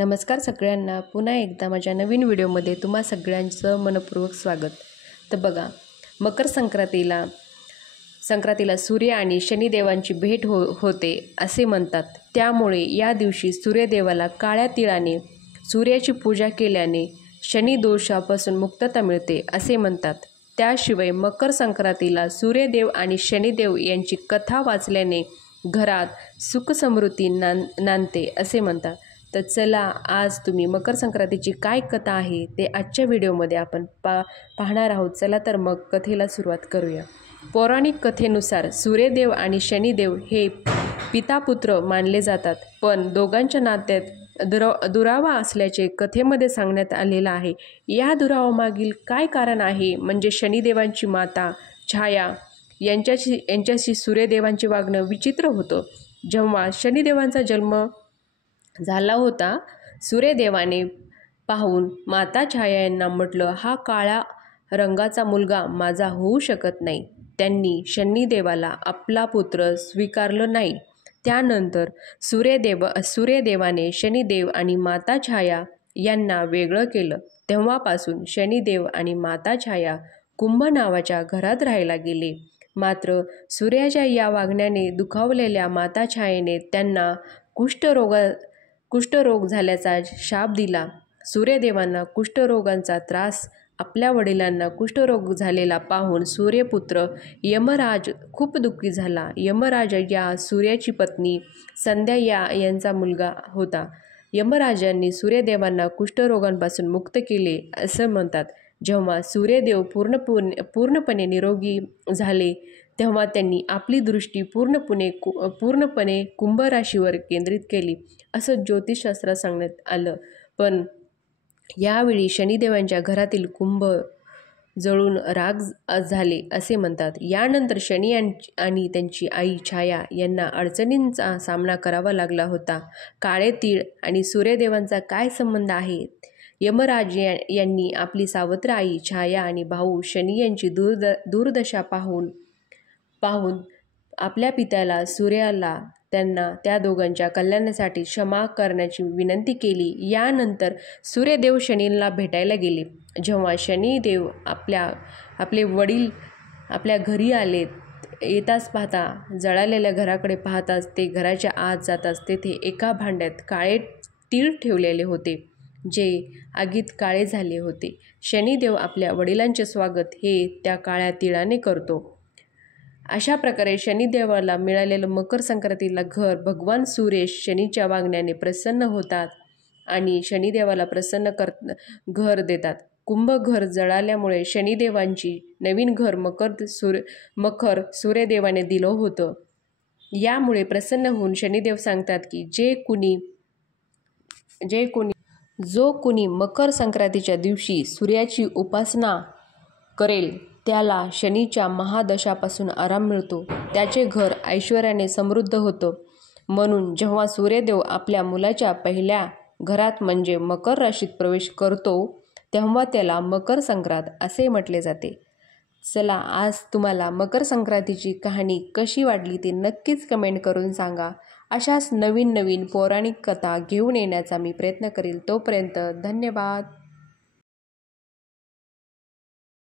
नमस्कार सगळ्यांना, पुन्हा एकदा माझ्या नवीन व्हिडिओमध्ये तुम्हा सगळ्यांचं मनपूर्वक स्वागत। तर बघा, मकर संक्रांतीला सूर्य आणि शनिदेवांची भेट होते असे म्हणतात। त्यामुळे या दिवशी सूर्यदेवाला काळ्या तिळाने सूर्याची पूजा केल्याने शनी दोषापासून मुक्तता मिळते असे म्हणतात। त्याशिवाय मकर संक्रांतीला सूर्यदेव आणि शनिदेव यांची कथा वाचल्याने घरात सुख समृद्धी नांदते असे म्हणतात। तर चला, आज तुम्ही मकर संक्रांतीची काय कथा आहे ते आजच्या व्हिडिओमध्ये आपण पाहणार आहोत। चला तर मग कथेला सुरुवात करूया। पौराणिक कथेनुसार सूर्यदेव आणि शनिदेव हे पितापुत्र मानले जातात, पण दोघांच्या नात्यात दुरावा असल्याचे कथेमध्ये सांगण्यात आलेलं आहे। या दुरावामागील काय कारण आहे, म्हणजे शनिदेवांची माता छाया यांच्याशी सूर्यदेवांचे वागणं विचित्र होतं। जेव्हा शनिदेवांचा जन्म झाला होता, सूर्यदेवाने पाहून माता छाया यांना म्हटलं, हा काळ्या रंगाचा मुलगा माझा होऊ शकत नाही। त्यांनी शनिदेवाला आपला पुत्र स्वीकारलं नाही। त्यानंतर सूर्यदेवाने शनिदेव आणि माता छाया यांना वेगळं केलं। तेव्हापासून शनिदेव आणि माता छाया कुंभ नावाच्या घरात राहायला गेले। मात्र सूर्याच्या या वागण्याने दुखावलेल्या माता छायेने त्यांना कुष्ठरोग झाल्याचा शाप दिला। सूर्यदेवांना कुष्ठरोगांचा त्रास आपल्या वडिलांना कुष्ठरोग झालेला पाहून सूर्यपुत्र यमराज खूप दुःखी झाला। यमराज या सूर्याची पत्नी संध्या यांचा मुलगा होता। यमराजांनी सूर्यदेवांना कुष्ठरोगांपासून मुक्त केले असं म्हणतात। जेव्हा सूर्यदेव पूर्णपणे निरोगी झाले, तेव्हा त्यांनी आपली दृष्टी पूर्णपणे कुंभ राशीवर केंद्रित केली असं ज्योतिषशास्त्रात सांगण्यात आलं। पण यावेळी शनिदेवांच्या घरातील कुंभ जळून राख झाले असे म्हणतात। यानंतर शनी आणि त्यांची आई छाया यांना अडचणींचा सामना करावा लागला होता। काळे तीळ आणि सूर्यदेवांचा काय संबंध आहे? यमराज यांनी आपली सावत्र आई छाया आणि भाऊ शनी यांची दुर्दशा पाहून आपल्या पित्याला सूर्याला त्या दोघांच्या कल्याणासाठी क्षमा करण्याची विनंती केली। यानंतर सूर्यदेव शनीला भेटायला गेले। जेव्हा शनिदेव आपले वडील आपल्या घरी आले, येताच पाहता जळालेल्या घराकडे पाहताच ते घराच्या आत जाताच तेथे एका भांड्यात काळे तीळ ठेवलेले होते, जे आगीत काळे झाले होते। शनिदेव आपल्या वडिलांचे स्वागत हे त्या काळ्या तिळाने करतो। अशा प्रकारे शनिदेवाला मिळालेलं मकर संक्रांतीला घर भगवान सूर्य शनीच्या वागण्याने प्रसन्न होतात आणि शनिदेवाला घर देतात। कुंभ घर जळाल्यामुळे शनिदेवांची नवीन घर मकर सूर्यदेवाने दिलं होतं। यामुळे प्रसन्न होऊन शनिदेव सांगतात की जो कुणी मकर संक्रांतीच्या दिवशी सूर्याची उपासना करेल त्याला शनीच्या महादशापासून आराम मिळतो, त्याचे घर ऐश्वर्याने समृद्ध होतं। म्हणून जेव्हा सूर्यदेव आपल्या मुलाच्या पहिल्या घरात म्हणजे मकर राशीत प्रवेश करतो, तेव्हा त्याला मकर संक्रांत असे म्हटले जाते। चला, आज तुम्हाला मकर संक्रांतीची कहाणी कशी वाटली ते नक्कीच कमेंट करून सांगा। अशाच नवीन पौराणिक कथा घेऊन येण्याचा मी प्रयत्न करेल। तोपर्यंत धन्यवाद।